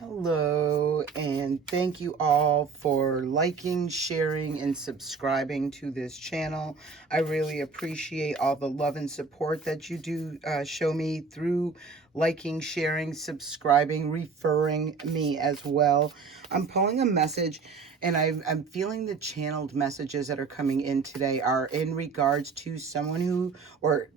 Hello, and thank you all for liking, sharing, and subscribing to this channel. I really appreciate all the love and support that you do show me through liking, sharing, subscribing, referring me as well. I'm pulling a message, and I'm feeling the channeled messages that are coming in today are in regards to someone who, or,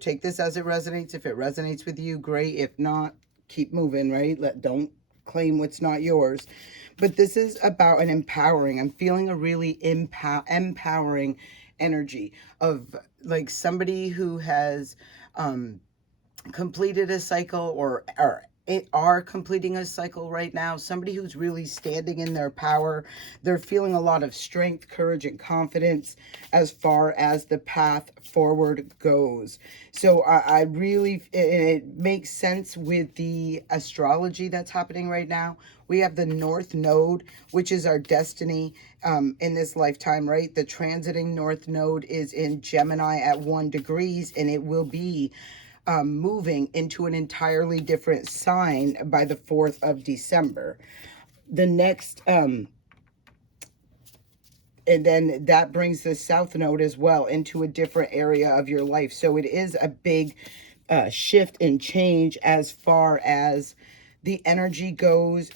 take this as it resonates. If it resonates with you, great. If not, keep moving, right? Don't claim what's not yours. But this is about an empowering. I'm feeling a really empowering energy of like somebody who has completed a cycle or are completing a cycle right now. Somebody who's really standing in their power. They're feeling a lot of strength, courage, and confidence as far as the path forward goes. So I really, it makes sense with the astrology that's happening right now. We have the North Node, which is our destiny in this lifetime, right? The transiting North Node is in Gemini at 1 degrees, and it will be moving into an entirely different sign by the 4th of December. The next, and then that brings the South Node as well into a different area of your life. So it is a big shift and change as far as the energy goes,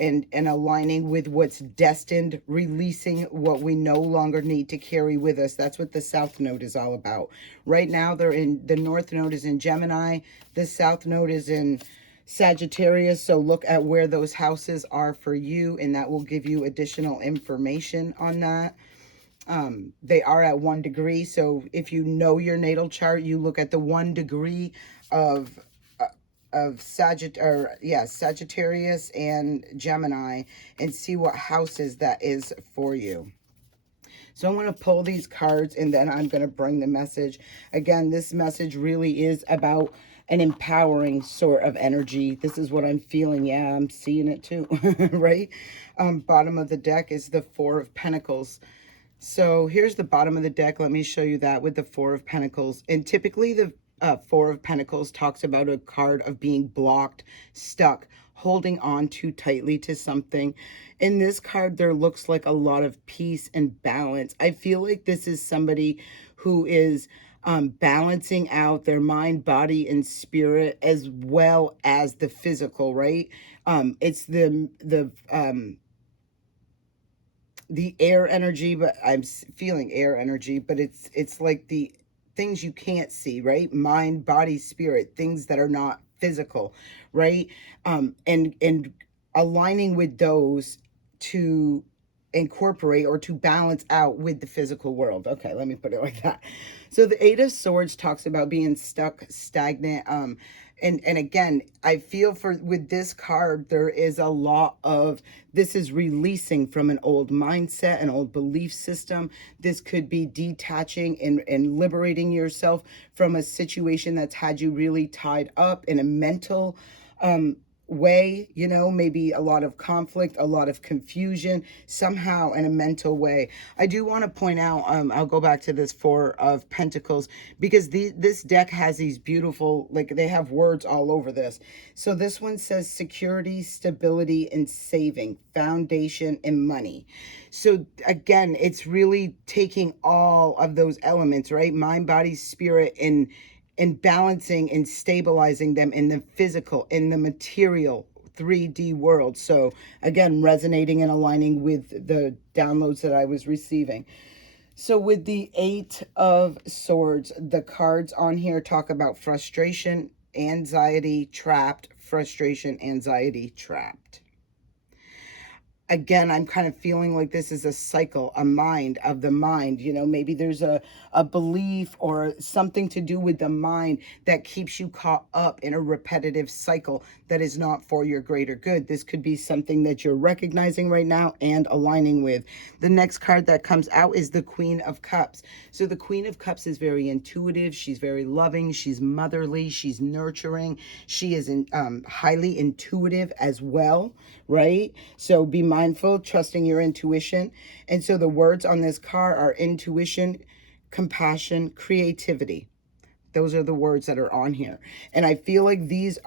and aligning with what's destined, releasing what we no longer need to carry with us. That's what the South Node is all about. Right now, the North Node is in Gemini. The South Node is in Sagittarius. So look at where those houses are for you, and that will give you additional information on that. They are at 1 degree. So if you know your natal chart, you look at the 1 degree of Sagittarius and Gemini and see what houses that is for you. So I'm going to pull these cards, and then I'm going to bring the message. Again, this message really is about an empowering sort of energy. This is what I'm feeling. Yeah, I'm seeing it too, right? Bottom of the deck is the Four of Pentacles. So here's the bottom of the deck. Let me show you that with the Four of Pentacles. And typically the Four of Pentacles talks about a card of being blocked, stuck, holding on too tightly to something. In this card, there looks like a lot of peace and balance. I feel like this is somebody who is balancing out their mind, body, and spirit, as well as the physical, right? It's the air energy, but I'm feeling air energy, but it's like the things you can't see, right? Mind, body, spirit, things that are not physical, right? And aligning with those to incorporate or to balance out with the physical world. Okay, let me put it like that. So the Eight of Swords talks about being stuck, stagnant, and again, I feel with this card, there is a lot of, this is releasing from an old mindset, an old belief system. This could be detaching and liberating yourself from a situation that's had you really tied up in a mental way, maybe a lot of conflict, a lot of confusion, somehow in a mental way. I do want to point out, I'll go back to this Four of Pentacles, because this deck has these beautiful, like they have words all over this. So this one says security, stability, and saving, foundation, and money. So again, it's really taking all of those elements, right? Mind, body, spirit, and balancing and stabilizing them in the physical, in the material 3D world. So again, resonating and aligning with the downloads that I was receiving. So with the Eight of Swords, the cards on here talk about frustration, anxiety, trapped, frustration, anxiety, trapped. Again, I'm kind of feeling like this is a cycle, a mind of the mind. Maybe there's a belief or something to do with the mind that keeps you caught up in a repetitive cycle that is not for your greater good. This could be something that you're recognizing right now and aligning with. The next card that comes out is the Queen of Cups. So the Queen of Cups is very intuitive. She's very loving. She's motherly. She's nurturing. She is highly intuitive as well, right? So be mindful, trusting your intuition. And so the words on this card are intuition, compassion, creativity. Those are the words that are on here. And I feel like this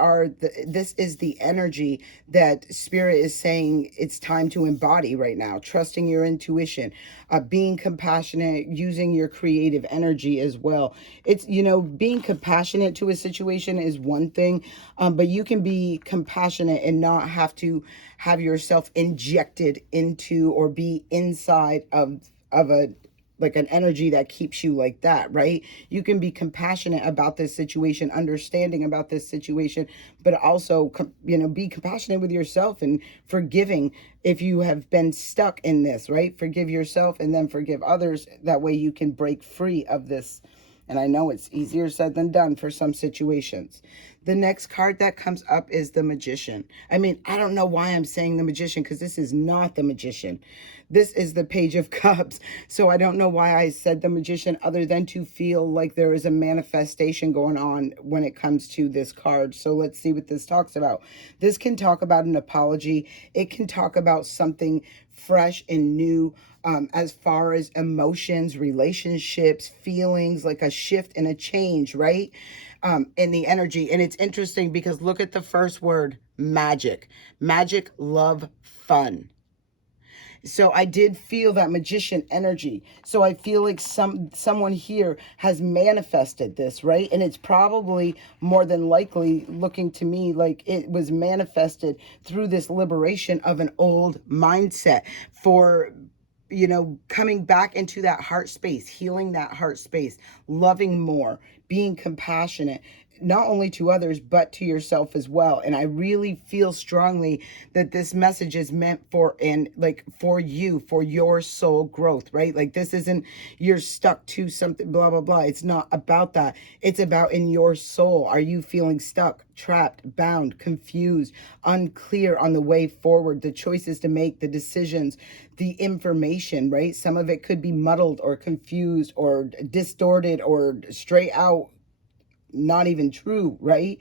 is the energy that Spirit is saying it's time to embody right now. Trusting your intuition, being compassionate, using your creative energy as well. It's, being compassionate to a situation is one thing, but you can be compassionate and not have to have yourself injected into or be inside of a like an energy that keeps you like that, right? You can be compassionate about this situation, understanding about this situation, but also, be compassionate with yourself and forgiving if you have been stuck in this, right? Forgive yourself and then forgive others. That way you can break free of this. And I know it's easier said than done for some situations. The next card that comes up is the Magician. I mean, I don't know why I'm saying the Magician, because this is not the Magician. This is the Page of Cups. So I don't know why I said the Magician, other than to feel like there is a manifestation going on when it comes to this card. So let's see what this talks about. This can talk about an apology. It can talk about something fresh and new, as far as emotions, relationships, feelings, like a shift and a change, right? In the energy. And it's interesting because look at the first word, magic. Magic, love, fun. So I did feel that Magician energy. So I feel like someone here has manifested this, right? And it's probably more than likely looking to me like it was manifested through this liberation of an old mindset for, coming back into that heart space, healing that heart space, loving more, being compassionate, not only to others, but to yourself as well. And I really feel strongly that this message is meant for, and like for you, for your soul growth, right? Like this isn't you're stuck to something, blah, blah, blah. It's not about that. It's about in your soul. Are you feeling stuck, trapped, bound, confused, unclear on the way forward, the choices to make, the decisions, the information, right? Some of it could be muddled or confused or distorted or straight out not even true, right?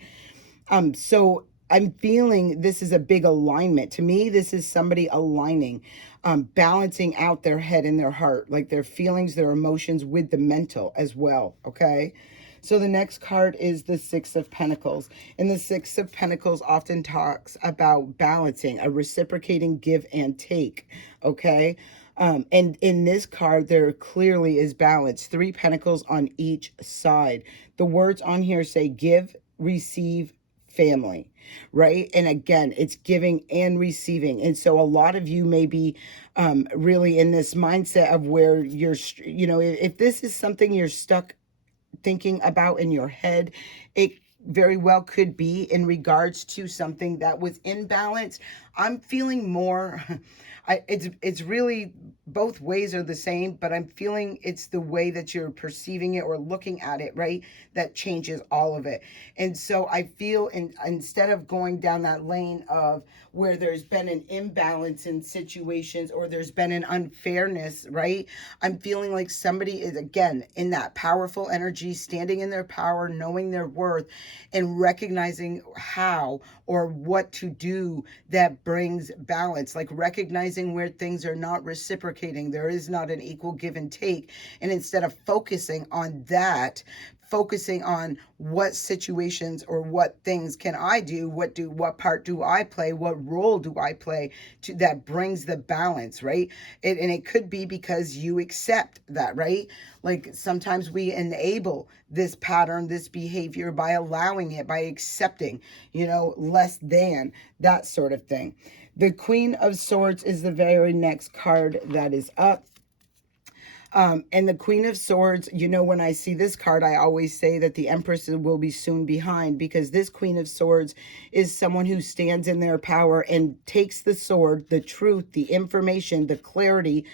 So I'm feeling this is a big alignment. To me, this is somebody aligning, balancing out their head and their heart, like their feelings, their emotions with the mental as well, okay? So the next card is the Six of Pentacles. And the Six of Pentacles often talks about balancing, a reciprocating give and take, okay? And in this card, there clearly is balance. 3 pentacles on each side. The words on here say give, receive, family, right? And again, it's giving and receiving. And so a lot of you may be really in this mindset of where you're, if this is something you're stuck thinking about in your head, it very well could be in regards to something that was in balance. I'm feeling more it's really both ways are the same, but I'm feeling it's the way that you're perceiving it or looking at it, right? That changes all of it. And so I feel instead of going down that lane of where there's been an imbalance in situations or there's been an unfairness, right? I'm feeling like somebody is, again, in that powerful energy, standing in their power, knowing their worth, and recognizing how or what to do that brings balance, like recognizing where things are not reciprocating. There is not an equal give and take. And instead of focusing on that, focusing on what situations or what things can I do, what part do I play, what role do I play that brings the balance, right? And it could be because you accept that, right? Like sometimes we enable this pattern, this behavior by allowing it, by accepting, less than, that sort of thing. The Queen of Swords is the very next card that is up. And the Queen of Swords, when I see this card, I always say that the Empress will be soon behind, because this Queen of Swords is someone who stands in their power and takes the sword, the truth, the information, the clarity,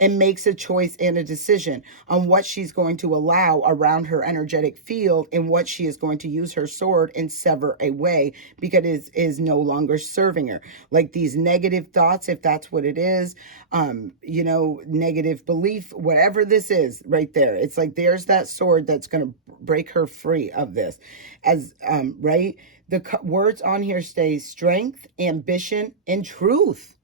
and makes a choice and a decision on what she's going to allow around her energetic field and what she is going to use her sword and sever away, because it is no longer serving her. Like these negative thoughts, if that's what it is, negative belief, whatever this is right there. It's like there's that sword that's going to break her free of this. Right? The words on here stay strength, ambition, and truth.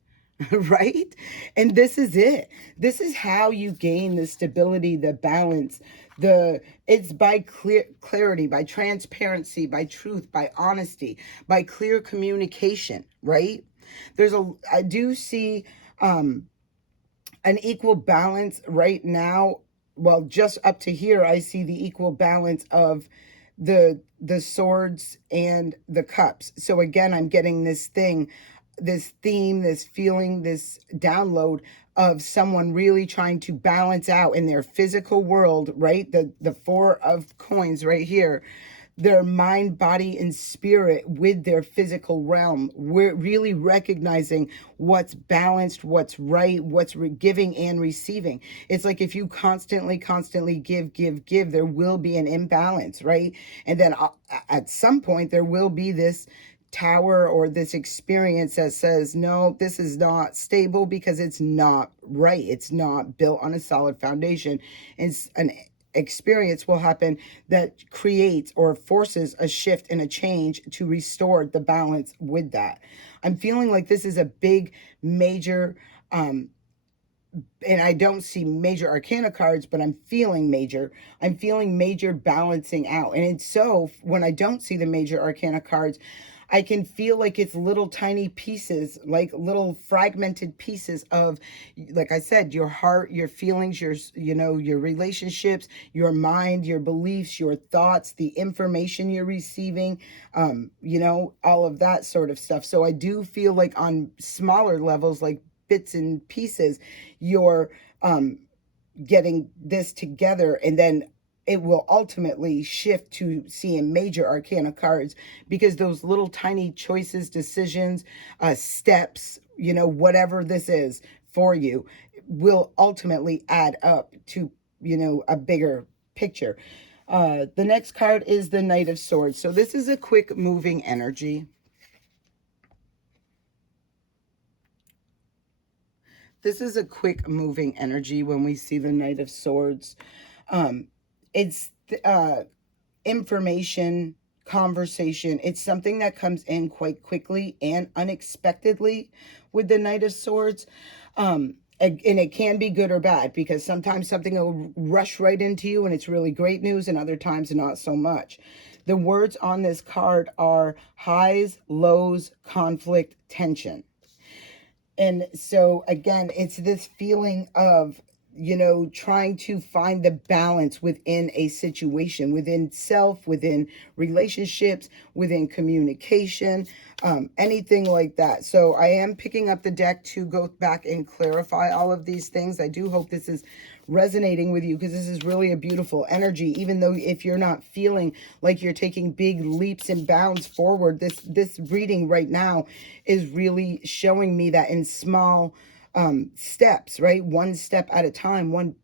Right? And this is it. This is how you gain the stability, the balance, It's by clarity, by transparency, by truth, by honesty, by clear communication, right? I do see an equal balance right now. Well, just up to here, I see the equal balance of the swords and the cups. So again, I'm getting this thing, this theme, this feeling, this download of someone really trying to balance out in their physical world, right? The four of coins right here, their mind, body, and spirit with their physical realm. We're really recognizing what's balanced, what's right, what's giving and receiving. It's like if you constantly give, there will be an imbalance, right? And then at some point, there will be this tower or this experience that says, no, this is not stable because it's not right. It's not built on a solid foundation. And an experience will happen that creates or forces a shift and a change to restore the balance with that. I'm feeling like this is a big, major, and I don't see major arcana cards, but I'm feeling major. I'm feeling major balancing out. And it's so when I don't see the major arcana cards, I can feel like it's little tiny pieces, like little fragmented pieces of, like I said, your heart, your feelings, your relationships, your mind, your beliefs, your thoughts, the information you're receiving, all of that sort of stuff. So I do feel like on smaller levels, like bits and pieces, you're getting this together, and then it will ultimately shift to seeing major arcana cards, because those little tiny choices, decisions, steps, whatever this is for you, will ultimately add up to, a bigger picture. The next card is the Knight of Swords. So this is a quick moving energy. This is a quick moving energy when we see the Knight of Swords. It's information, conversation. It's something that comes in quite quickly and unexpectedly with the Knight of Swords. And it can be good or bad, because sometimes something will rush right into you and it's really great news, and other times not so much. The words on this card are highs, lows, conflict, tension. And so again, it's this feeling of, trying to find the balance within a situation, within self, within relationships, within communication, anything like that. So I am picking up the deck to go back and clarify all of these things. I do hope this is resonating with you, because this is really a beautiful energy. Even though if you're not feeling like you're taking big leaps and bounds forward, this reading right now is really showing me that in small steps, right? One step at a time, one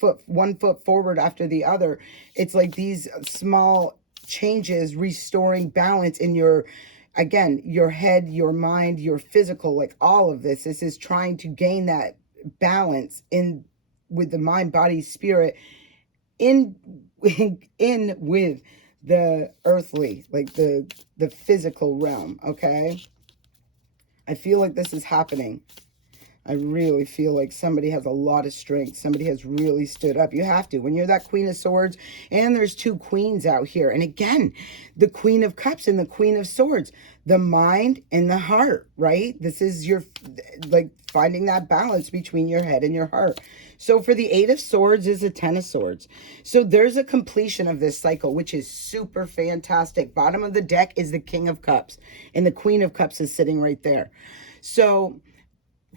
foot forward after the other. It's like these small changes restoring balance in again, your head, your mind, your physical, like all of this. This is trying to gain that balance with the mind, body, spirit, in with the earthly, like the physical realm. Okay, I feel like this is happening. I really feel like somebody has a lot of strength. Somebody has really stood up. You have to. When you're that Queen of Swords, and there's two queens out here. And again, the Queen of Cups and the Queen of Swords, the mind and the heart, right? This is like finding that balance between your head and your heart. So for the Eight of Swords is a Ten of Swords. So there's a completion of this cycle, which is super fantastic. Bottom of the deck is the King of Cups, and the Queen of Cups is sitting right there. So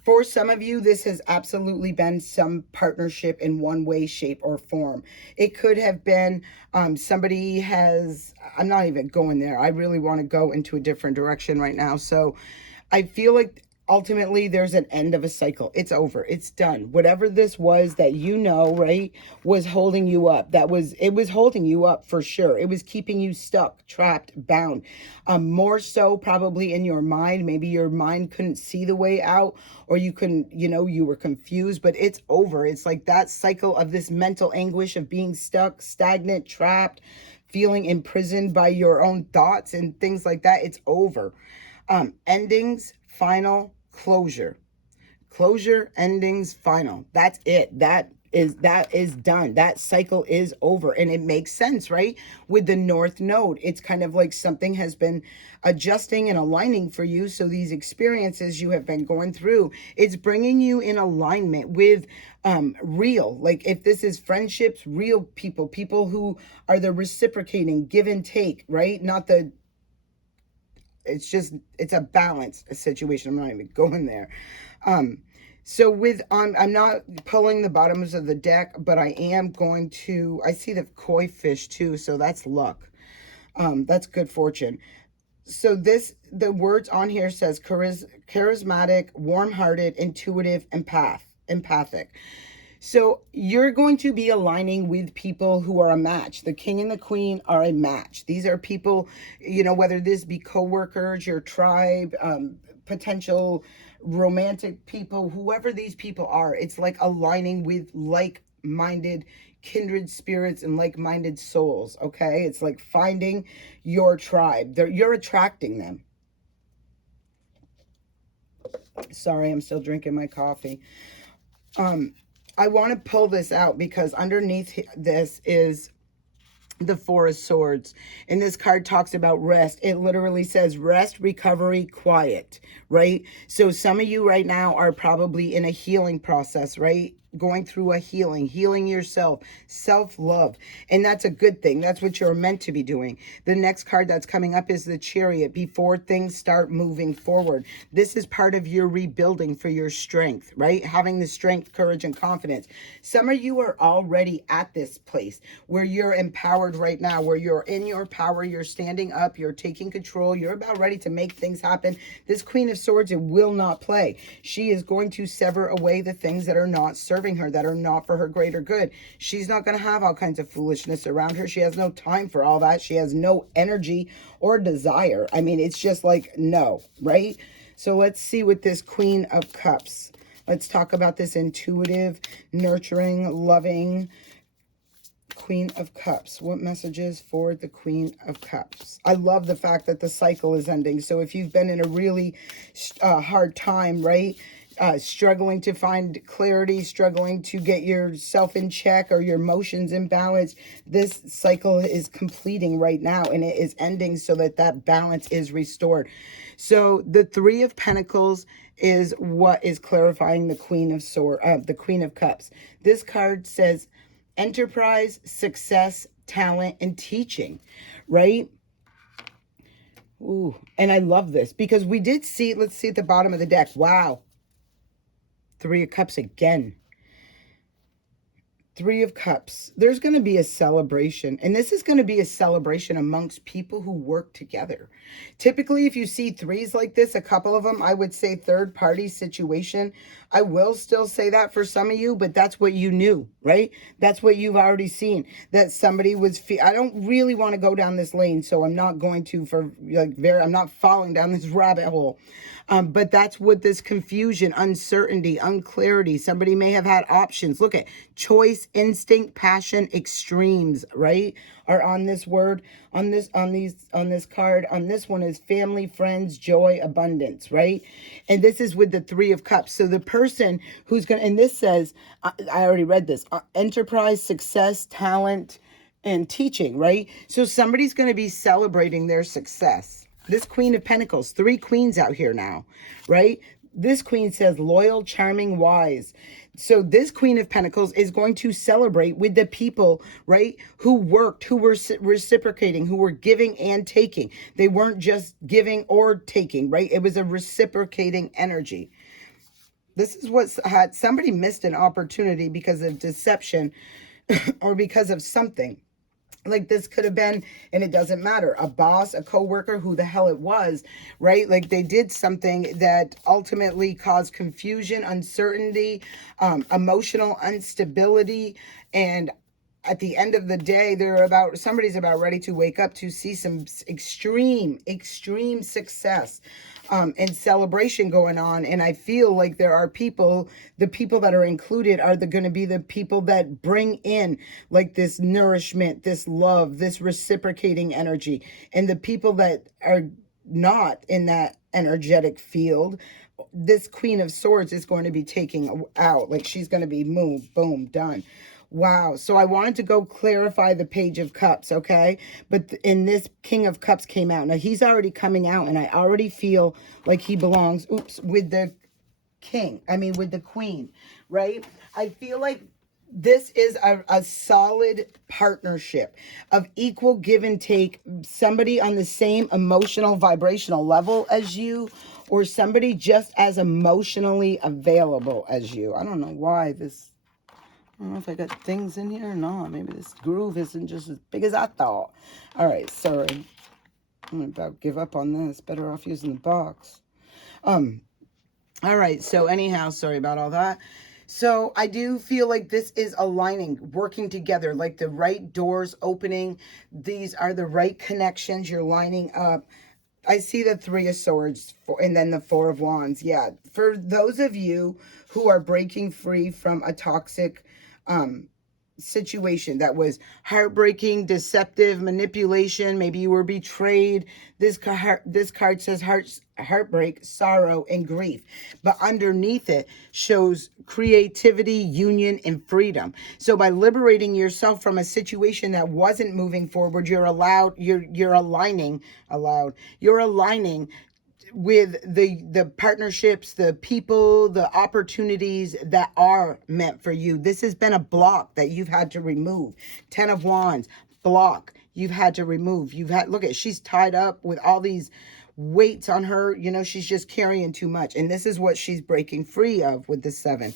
for some of you, this has absolutely been some partnership in one way, shape, or form. It could have been somebody has, I'm not even going there. I really want to go into a different direction right now. So I feel like ultimately there's an end of a cycle. It's over. It's done. Whatever this was that, right, was holding you up. It was holding you up for sure. It was keeping you stuck, trapped, bound. More so probably in your mind. Maybe your mind couldn't see the way out, or you couldn't, you were confused, but it's over. It's like that cycle of this mental anguish of being stuck, stagnant, trapped, feeling imprisoned by your own thoughts and things like that. It's over. Endings, final, closure, endings, final. That's it. That is done. That cycle is over, and it makes sense, right? With the North Node, it's kind of like something has been adjusting and aligning for you. So these experiences you have been going through, it's bringing you in alignment with real, like if this is friendships, real people, people who are the reciprocating, give and take, right? Not the, it's a balanced situation. I'm not even going there. So with, I'm not pulling the bottoms of the deck, but I am going to, I see the koi fish too, so that's luck. That's good fortune. So the words on here says charismatic, warm-hearted, intuitive, empathic. So you're going to be aligning with people who are a match. The king and the queen are a match. These are people, whether this be coworkers, your tribe, potential romantic people, whoever these people are, it's like aligning with like-minded kindred spirits and like-minded souls, okay? It's like finding your tribe. You're attracting them. Sorry, I'm still drinking my coffee. I want to pull this out because underneath this is the Four of Swords. And this card talks about rest. It literally says rest, recovery, quiet, right? So some of you right now are probably in a healing process, right? Going through a healing yourself, self-love. And that's a good thing. That's what you're meant to be doing. The next card that's coming up is the Chariot, before things start moving forward. This is part of your rebuilding for your strength, right? Having the strength, courage, and confidence. Some of you are already at this place where you're empowered right now, where you're in your power, you're standing up, you're taking control, you're about ready to make things happen. This Queen of Swords, it will not play. She is going to sever away the things that are not serving her, that are not for her greater good. She's not going to have all kinds of foolishness around her. She has no time for all that. She has no energy or desire. I mean, it's just like, no, right? So let's see with this Queen of Cups. Let's talk about this intuitive, nurturing, loving Queen of Cups. What messages for the Queen of Cups? I love the fact that the cycle is ending. So if you've been in a really hard time, right? Struggling to find clarity, struggling to get yourself in check or your emotions in balance, this cycle is completing right now, and it is ending so that that balance is restored. So the Three of Pentacles is what is clarifying the Queen of the Queen of Cups. This card says enterprise, success, talent, and teaching, right? Ooh, and I love this because we did see, let's see at the bottom of the deck. Wow. Three of Cups again. Three of Cups. There's going to be a celebration, and this is going to be a celebration amongst people who work together. Typically, if you see threes like this, a couple of them, I would say third party situation. I will still say that for some of you, but that's what you knew, right? That's what you've already seen, that somebody was, I don't really want to go down this lane, so I'm not going to I'm not falling down this rabbit hole. But that's what this confusion, uncertainty, unclarity. Somebody may have had options. Look at choice, instinct, passion, extremes, right? Are on this word, on this card. On this one is family, friends, joy, abundance, right? And this is with the Three of Cups. So the person who's going to, and this says, I already read this, enterprise, success, talent, and teaching, right? So somebody's going to be celebrating their success. This Queen of Pentacles, three queens out here now, right? This queen says loyal, charming, wise. So this Queen of Pentacles is going to celebrate with the people, right, who worked, who were reciprocating, who were giving and taking. They weren't just giving or taking, right? It was a reciprocating energy. This is what had somebody missed an opportunity because of deception or because of something. Like this could have been, and it doesn't matter, a boss, a coworker, who the hell it was, right? Like they did something that ultimately caused confusion, uncertainty, emotional instability, and at the end of the day, somebody's about ready to wake up to see some extreme success and celebration going on. And I feel like there are people, the people that are included are going to be the people that bring in like this nourishment, this love, this reciprocating energy. And the people that are not in that energetic field. This Queen of Swords is going to be taking out, like she's going to be moved, boom, done. Wow. So I wanted to go clarify the Page of Cups, okay? But in this King of Cups came out. Now he's already coming out, and I already feel like he belongs, oops, with the with the Queen, right? I feel like this is a solid partnership of equal give and take. Somebody on the same emotional vibrational level as you, or somebody just as emotionally available as you. I don't know why this, I don't know if I got things in here or not. Maybe this groove isn't just as big as I thought. All right, sorry. I'm about to give up on this. Better off using the box. All right, so anyhow, sorry about all that. So I do feel like this is aligning, working together, like the right doors opening. These are the right connections. You're lining up. I see the Three of Swords and then the Four of Wands. Yeah, for those of you who are breaking free from a toxic situation that was heartbreaking, deceptive, manipulation, maybe you were betrayed. This card says heartbreak, sorrow, and grief, but underneath it shows creativity, union, and freedom. So by liberating yourself from a situation that wasn't moving forward, you're aligning with the partnerships, the people, the opportunities that are meant for you. This has been a block that you've had to remove. 10 of Wands, block you've had to remove. Look at, she's tied up with all these weights on her. You know, she's just carrying too much. And this is what she's breaking free of with the 7,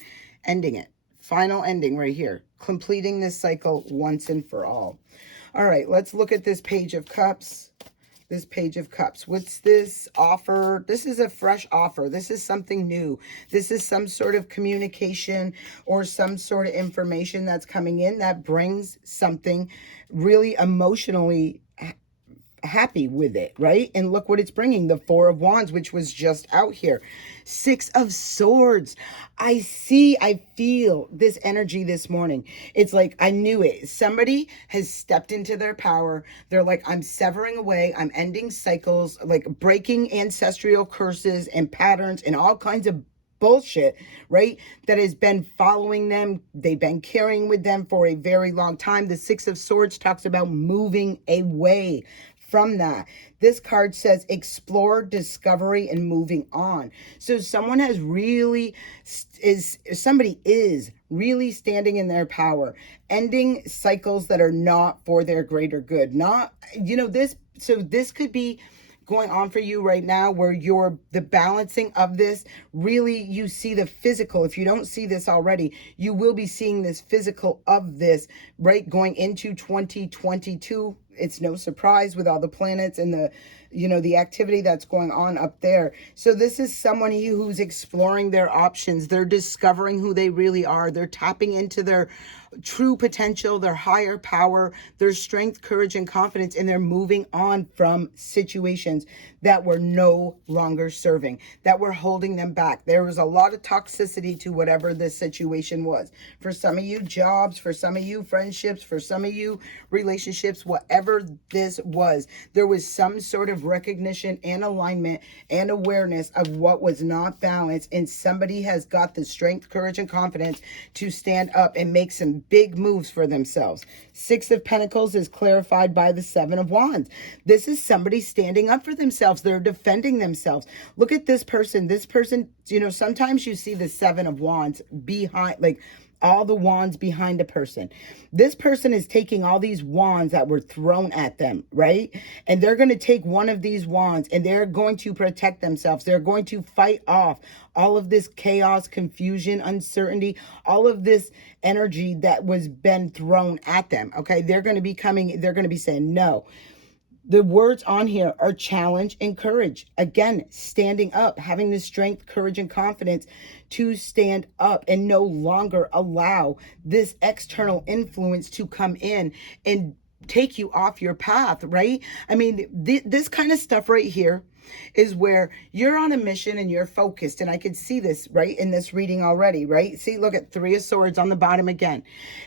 ending it. Final ending right here. Completing this cycle once and for all. All right, let's look at this Page of Cups. This Page of Cups. What's this offer? This is a fresh offer. This is something new. This is some sort of communication or some sort of information that's coming in that brings something really emotionally happy with it, right? And look what it's bringing. The Four of Wands, which was just out here. 6 of Swords. I feel this energy this morning. It's like, I knew it. Somebody has stepped into their power. They're like, I'm severing away. I'm ending cycles, like breaking ancestral curses and patterns and all kinds of bullshit, right? That has been following them. They've been carrying with them for a very long time. The 6 of Swords talks about moving away from that. This card says explore, discovery, and moving on. So somebody is really standing in their power, ending cycles that are not for their greater good. This could be going on for you right now, where the balancing of this, really, you see the physical. If you don't see this already, you will be seeing this physical of this, right, going into 2022. It's no surprise with all the planets and the activity that's going on up there. So this is someone who's exploring their options. They're discovering who they really are. They're tapping into their true potential, their higher power, their strength, courage, and confidence, and they're moving on from situations that were no longer serving, that were holding them back. There was a lot of toxicity to whatever this situation was. For some of you, jobs; for some of you, friendships; for some of you, relationships. Whatever this was, there was some sort of recognition and alignment and awareness of what was not balanced, and somebody has got the strength, courage, and confidence to stand up and make some big moves for themselves. 6 of Pentacles is clarified by the 7 of Wands. This is somebody standing up for themselves. They're defending themselves. Look at this person. This person, sometimes you see the 7 of Wands behind, like all the wands behind a person. This person is taking all these wands that were thrown at them, right? And they're going to take one of these wands and they're going to protect themselves. They're going to fight off all of this chaos, confusion, uncertainty, all of this energy that was been thrown at them. Okay. They're going to be saying no. The words on here are challenge and courage. Again, standing up, having the strength, courage, and confidence to stand up and no longer allow this external influence to come in and take you off your path, right? I mean, this kind of stuff right here, is where you're on a mission and you're focused. And I could see this right in this reading already, right? See, look at Three of Swords on the bottom again.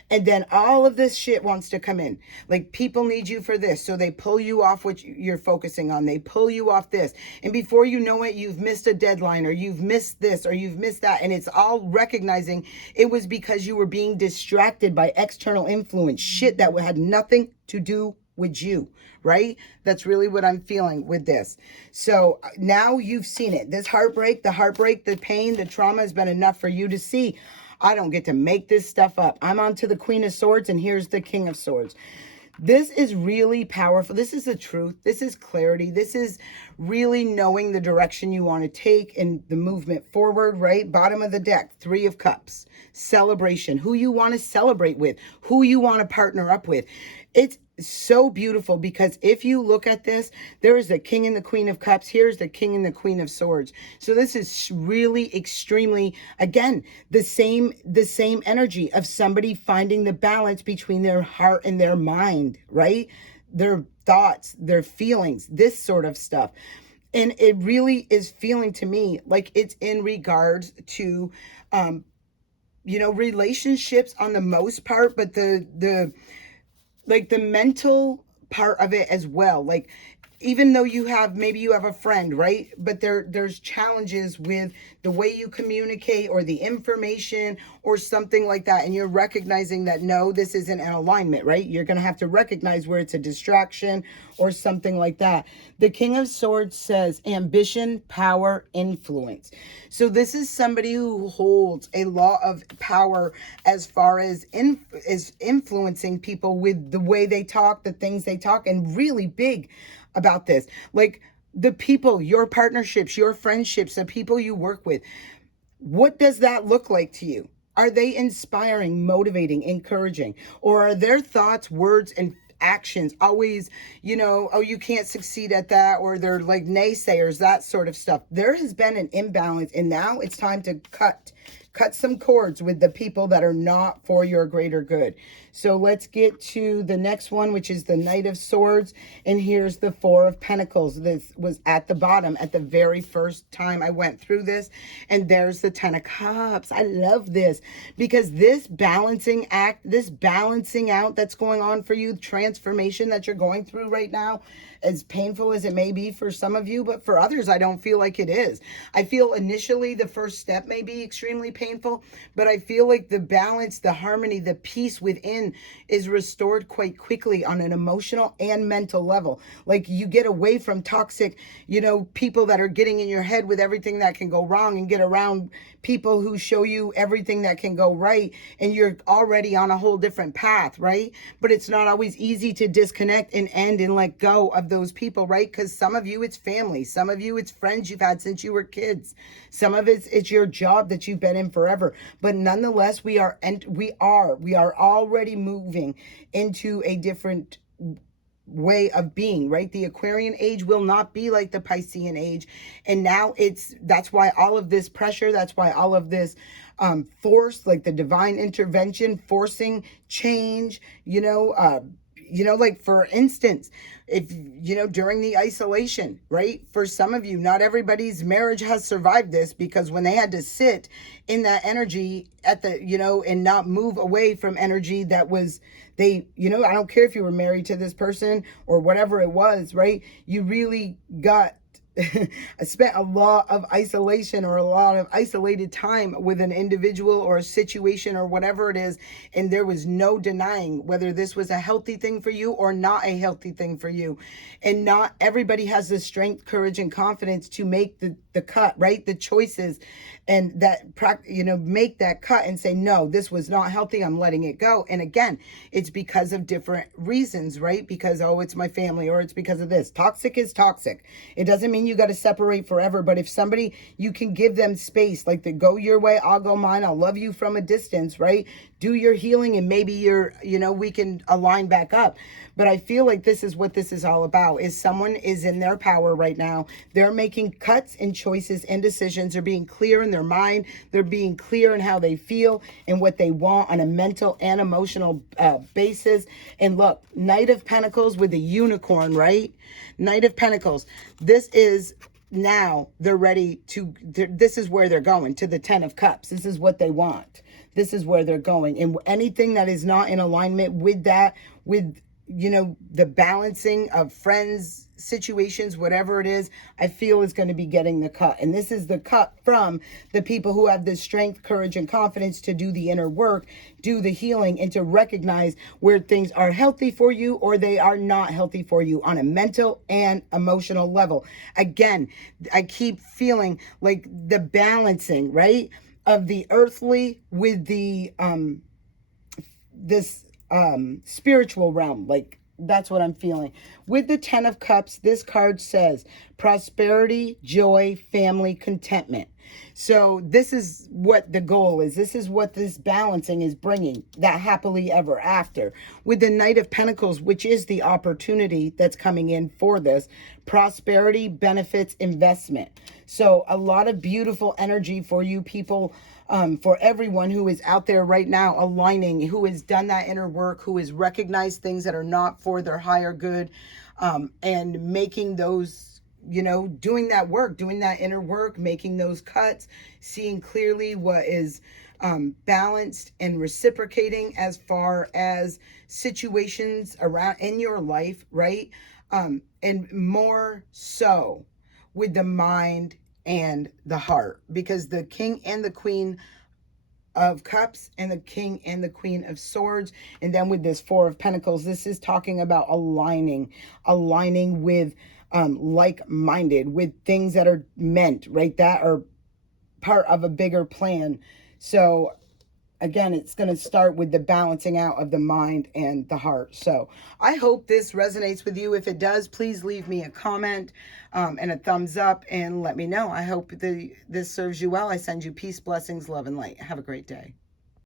And then all of this shit wants to come in. Like, people need you for this. So they pull you off what you're focusing on. They pull you off this. And before you know it, you've missed a deadline, or you've missed this, or you've missed that. And it's all recognizing it was because you were being distracted by external influence, shit that had nothing to do with you, right? That's really what I'm feeling with this. So now you've seen it. This heartbreak, the pain, the trauma has been enough for you to see, I don't get to make this stuff up. I'm on to the Queen of Swords, and here's the King of Swords. This is really powerful. This is the truth. This is clarity. This is really knowing the direction you want to take and the movement forward, right? Bottom of the deck, Three of Cups, celebration, who you want to celebrate with, who you want to partner up with. It's so beautiful because if you look at this, there is the King and the Queen of Cups. Here's the King and the Queen of Swords. So this is really extremely, again, the same energy of somebody finding the balance between their heart and their mind, right? Their thoughts, their feelings, this sort of stuff. And it really is feeling to me like it's in regards to, relationships on the most part, but the mental part of it as well. Like, even though maybe you have a friend, right? But there's challenges with the way you communicate or the information or something like that. And you're recognizing that, no, this isn't an alignment, right? You're going to have to recognize where it's a distraction or something like that. The King of Swords says ambition, power, influence. So this is somebody who holds a lot of power as far as influencing people with the way they talk, the things they talk, and really big about this. Like, the people, your partnerships, your friendships, the people you work with, what does that look like to you? Are they inspiring, motivating, encouraging? Or are their thoughts, words, and actions always, oh, you can't succeed at that, or they're like naysayers, that sort of stuff? There has been an imbalance, and now it's time to cut some cords with the people that are not for your greater good. So let's get to the next one, which is the Knight of Swords. And here's the Four of Pentacles. This was at the bottom at the very first time I went through this. And there's the Ten of Cups. I love this because this balancing act, this balancing out that's going on for you, transformation that you're going through right now, as painful as it may be for some of you, but for others, I don't feel like it is. I feel initially the first step may be extremely painful, but I feel like the balance, the harmony, the peace within is restored quite quickly on an emotional and mental level. Like, you get away from toxic, people that are getting in your head with everything that can go wrong, and get around people who show you everything that can go right, and you're already on a whole different path, right? But it's not always easy to disconnect and end and let go of those people, right? Because some of you, it's family. Some of you, it's friends you've had since you were kids. Some of it's your job that you've been in forever. But nonetheless, we are already moving into a different way of being, right? The Aquarian age will not be like the Piscean age. And now that's why all of this pressure, that's why all of this force, like the divine intervention, forcing change, like, for instance, if, during the isolation, right? For some of you, not everybody's marriage has survived this, because when they had to sit in that energy at the, and not move away from energy that was, I don't care if you were married to this person or whatever it was, right? You really got I spent a lot of isolation or a lot of isolated time with an individual or a situation or whatever it is. And there was no denying whether this was a healthy thing for you or not a healthy thing for you. And not everybody has the strength, courage, and confidence to make the cut, right? The choices, and that, make that cut and say, no, this was not healthy. I'm letting it go. And again, it's because of different reasons, right? Because, oh, it's my family, or it's because of this. Toxic is toxic. It doesn't mean you got to separate forever. But if somebody, you can give them space, like the go your way, I'll go mine. I'll love you from a distance, right? Do your healing, and maybe we can align back up. But I feel like this is what this is all about, is someone is in their power right now. They're making cuts and choices and decisions. They're being clear in their mind. They're being clear in how they feel and what they want on a mental and emotional basis. And look, Knight of Pentacles with the unicorn, right? Knight of Pentacles. This is now they're ready to, this is where they're going, to the 10 of Cups. This is what they want. This is where they're going. And anything that is not in alignment with that, with, you know, the balancing of friends, situations, whatever it is, I feel is going to be getting the cut. And this is the cut from the people who have the strength, courage, and confidence to do the inner work, do the healing, and to recognize where things are healthy for you or they are not healthy for you on a mental and emotional level. Again, I keep feeling like the balancing, right, of the earthly with the this spiritual realm. Like, that's what I'm feeling. With the 10 of Cups, this card says prosperity, joy, family, contentment. So this is what the goal is. This is what this balancing is bringing, that happily ever after. With the Knight of Pentacles, which is the opportunity that's coming in for this, prosperity, benefits, investment. So a lot of beautiful energy for you people, for everyone who is out there right now aligning, who has done that inner work, who has recognized things that are not for their higher good, and making those, you know, doing that work, doing that inner work, making those cuts, seeing clearly what is balanced and reciprocating as far as situations around in your life, right? And more so with the mind and the heart, because the King and the Queen of Cups and the King and the Queen of Swords, and then with this Four of Pentacles, this is talking about aligning with like-minded, with things that are meant, right, that are part of a bigger plan. So again, it's going to start with the balancing out of the mind and the heart. So I hope this resonates with you. If it does, please leave me a comment and a thumbs up and let me know. I hope this serves you well. I send you peace, blessings, love, and light. Have a great day.